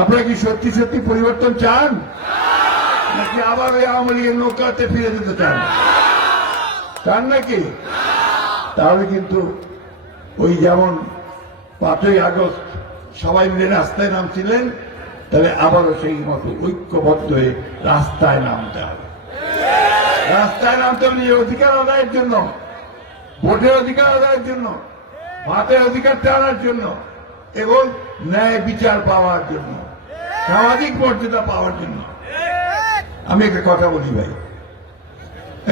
আপনারা কি সত্যি সত্যি পরিবর্তন চান? নাকি আবার ওই আওয়ামী লীগের নৌকাতে ফিরে যেতে চান? চান নাকি? তাহলে কিন্তু ওই যেমন পাঁচই আগস্ট সবাই মিলে রাস্তায় নামছিলেন, তাহলে আবারও সেই মতো ঐক্যবদ্ধ হয়ে রাস্তায় নামতে হবে। রাস্তায় নামতে হবে নিজের অধিকার আদায়ের জন্য, ভোটের অধিকার আদায়ের জন্য, ভাতের অধিকার টানার জন্য, এবং ন্যায় বিচার পাওয়ার জন্য। সামাজিক মর্যাদা পাওয়ার জন্য। আমি একটা কথা বলি ভাই।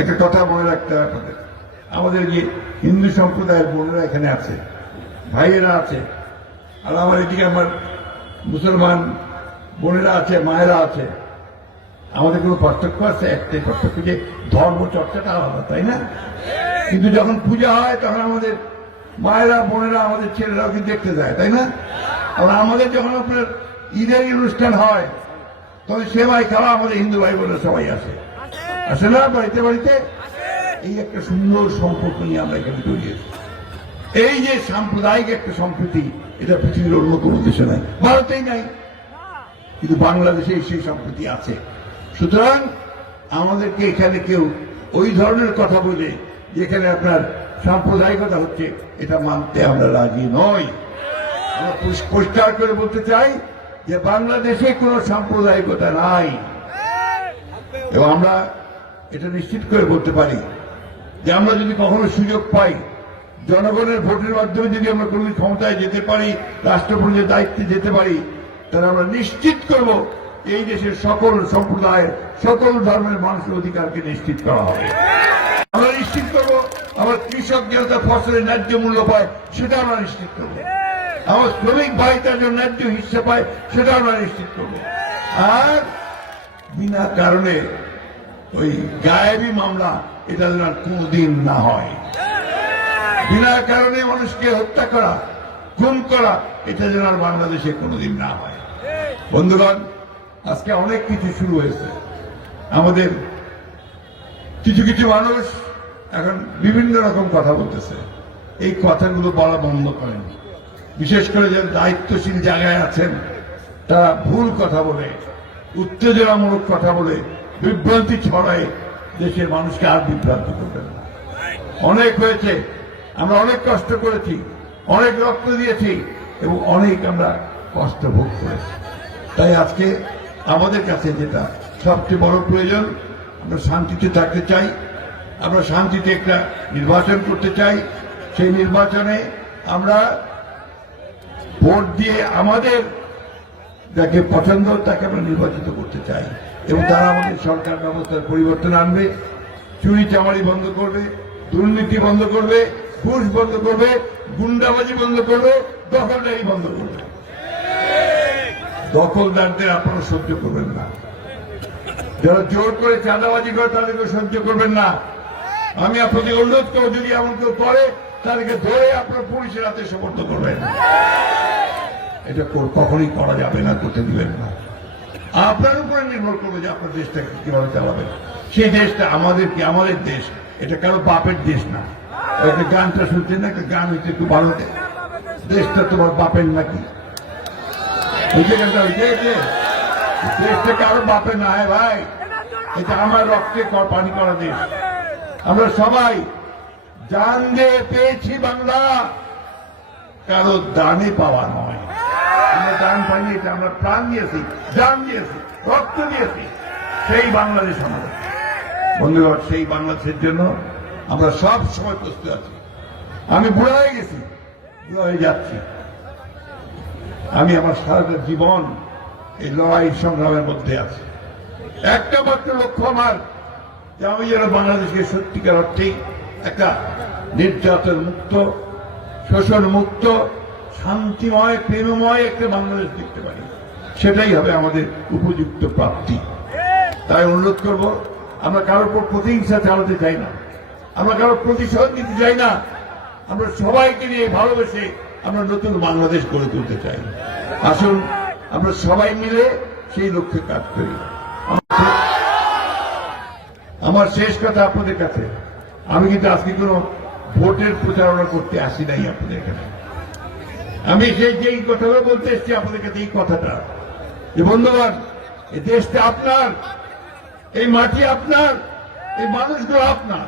একটা কথা মনে রাখতে হবে আপনাদের। আমাদের যে হিন্দু সম্প্রদায়ের বোনেরা এখানে আছে, ভাইয়েরা আছে, আর আমার এদিকে আমার মুসলমান বোনেরা আছে, মায়েরা আছে, আমাদের কোনো পার্থক্য আছে? একটাই পার্থক্য যে ধর্ম চর্চাটা আলাদা, তাই না? কিন্তু যখন পূজা হয়, তখন আমাদের মায়েরা, বোনেরা, আমাদের ছেলেরাও কিন্তু দেখতে যায়, তাই না? আর আমাদের যখন আপনার ঈদের অনুষ্ঠান হয় তখন সেবাই খাওয়া আমাদের হিন্দু ভাই বোনেরা সবাই আসে। আসে না, বাড়িতে বাড়িতে? এই একটা সুন্দর সম্পর্ক নিয়ে আমরা এখানে জড়িয়েছি এই যে সাম্প্রদায়িক একটা সম্প্রীতি, এটা পৃথিবীর অন্য কোনো দেশে নাই, ভারতেই নাই। কিন্তু বাংলাদেশে সেই সম্প্রীতি আছে। সুতরাং আমাদেরকে এখানে কেউ ওই ধরনের কথা বলে, যেখানে আপনার সাম্প্রদায়িকতা হচ্ছে, এটা মানতে আমরা রাজি নই। আমরা পরিষ্কার করে বলতে চাই যে বাংলাদেশে কোনো সাম্প্রদায়িকতা নাই। এবং আমরা এটা নিশ্চিত করে বলতে পারি যে আমরা যদি কখনো সুযোগ পাই, জনগণের ভোটের মাধ্যমে যদি আমরা কোনো ক্ষমতায় যেতে পারি রাষ্ট্রপতির দায়িত্বে যেতে পারি, তাহলে আমরা নিশ্চিত করব এই দেশের সকল সম্প্রদায়ের, সকল ধর্মের মানুষের অধিকারকে নিশ্চিত করা হবে। আমরা নিশ্চিত করব আমার কৃষক যেটা ফসলের ন্যায্য মূল্য পায়, সেটা আমরা নিশ্চিত করব। আমার শ্রমিক ভাই তার জন্য ন্যায্য হিসেবে পায় সেটা আমরা নিশ্চিত করব। আর বিনা কারণে ওই গায়েবী মামলা, এটা যেন কোনদিন না হয়। বিনা কারণে মানুষকে হত্যা করা, খুন করা, এটা যেন আর বাংলাদেশে কোনোদিন না হয়। বন্ধুগণ, আজকে অনেক কিছু শুরু হয়েছে। আমাদের কিছু কিছু মানুষ এখন বিভিন্ন রকম কথা বলতেছে। এই কথাগুলো বলা বন্ধ করেন। বিশেষ করে যারা দায়িত্বশীল জায়গায় আছেন, তারা ভুল কথা বলে, উত্তেজনামূলক কথা বলে, বিভ্রান্তি ছড়ায় দেশের মানুষকে আর বিভ্রান্তি করবেন না। অনেক হয়েছে, আমরা অনেক কষ্ট করেছি, অনেক রক্ত দিয়েছি, এবং অনেক আমরা কষ্ট ভোগ করেছি। তাই আজকে আমাদের কাছে যেটা সবচেয়ে বড় প্রয়োজন, আমরা শান্তিতে থাকতে চাই, আমরা শান্তিতে একটা নির্বাচন করতে চাই। সেই নির্বাচনে আমরা ভোট দিয়ে আমাদের যাকে পছন্দ তাকে আমরা নির্বাচিত করতে চাই। এবং তারা আমাদের সরকার ব্যবস্থার পরিবর্তন আনবে, চুরি চামারি বন্ধ করবে, দুর্নীতি বন্ধ করবে, ঘুষ বন্ধ করবে, গুন্ডাবাজি বন্ধ করবে, দখলদারি বন্ধ করবে। দখলদারদের আপনারা সহ্য করবেন না। যারা জোর করে চাঁদাবাজি করে তাদেরকে সহ্য করবেন না। আমি আপনাদের অনুরোধ করব, যদি এমন কেউ করে তাদেরকে ধরে আপনার পুলিশের হাতে সমর্থ করবেন। এটা কখনোই করা যাবে না, করতে দিবেন না। আপনার উপরে নির্ভর করবে যে আপনার দেশটাকে কীভাবে চালাবেন। সেই দেশটা আমাদের কি? আমাদের দেশ। এটা কারও বাপের দেশ না। একটা গানটা শুনছেন না? একটা গান হচ্ছে একটু ভালো দেশটা তোমার বাপের নাকি? দেশটা কারও বাপের না হ্যাঁ ভাই? এটা আমার রক্তে পানি করা দেশ। আমরা সবাই জান দিয়ে পেয়েছি বাংলা। কারও দানে পাওয়া নয়। আমরা দান পাইনি এটা আমরা প্রাণ দিয়েছি, জান দিয়েছি, রক্ত দিয়েছি। সেই বাংলাদেশ আমাদের। বন্ধুগণ, সেই বাংলাদেশের জন্য আমরা সব সময় প্রস্তুত আছি। আমি বুড়া হয়ে গেছি বুড়া হয়ে যাচ্ছি। আমি আমার সারাটা জীবন এই লড়াই সংগ্রামের মধ্যে আছি। একটা মাত্র লক্ষ্য আমার, যে আমি যেন বাংলাদেশকে সত্যিকার অর্থেই একটা নির্যাতন মুক্ত, শোষণ মুক্ত, শান্তিময়, প্রেমময় একটা বাংলাদেশ দেখতে পারি। সেটাই হবে আমাদের উপযুক্ত প্রাপ্তি। তাই অনুরোধ করব, আমরা কারোর উপর প্রতিহিংসা চালাতে চাই না। আমরা কারোর প্রতিশোধ নিতে চাই না। আমরা সবাইকে নিয়ে ভালোবেসে আমরা নতুন বাংলাদেশ গড়ে তুলতে চাই। আসুন, আমরা সবাই মিলে সেই লক্ষ্যে কাজ করি। আমার শেষ কথা আপনাদের কাছে। আমি কিন্তু আজকে কোনো ভোটের প্রচারণা করতে আসি নাই আপনাদের কাছে। আমি সেই যেই কথাটা বলতে এসেছি আপনাদের কাছে এই কথাটা। যে বন্ধুগণ, এই দেশটা আপনার, এই মাটি আপনার, এই মানুষগুলো আপনার।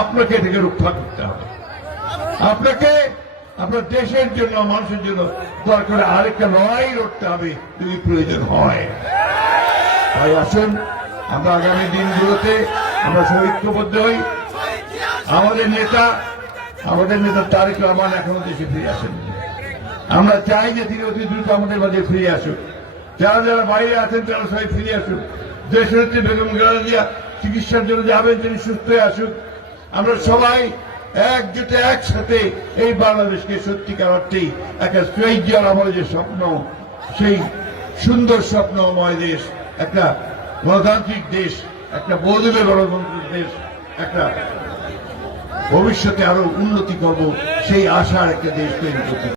আপনাকে এটাকে রক্ষা করতে হবে। আপনাকে আপনার দেশের জন্য, মানুষের জন্য দরকার আরেকটা লড়াই লড়তে হবে যদি প্রয়োজন হয়। আসুন, আমরা আগামী দিনগুলোতে আমরা সবাই ঐক্যবদ্ধ হই। আমাদের নেতা আমাদের নেতা তারেক রহমান এখনও দেশে ফিরে আসেন। আমরা চাই যে তিনি অতি দ্রুত আমাদের মাঝে ফিরে আসুক। যারা যারা বাইরে আছেন, তারা সবাই ফিরে আসুক। হচ্ছে বেগম গালিয়া চিকিৎসার জন্য যাবেন, তিনি সুস্থ হয়ে আসুন আমরা সবাই একজোটে, একসাথে এই বাংলাদেশকে সত্যিকার অর্থেই একটা স্ট্রেঞ্জার আমাদের যে স্বপ্ন, সেই সুন্দর স্বপ্নময় দেশ, একটা গণতান্ত্রিক দেশ একটা বহুদলীয় গণতন্ত্রের দেশ একটা ভবিষ্যতে আরও উন্নতি করব, সেই আশার একটা দেশ তৈরি করতে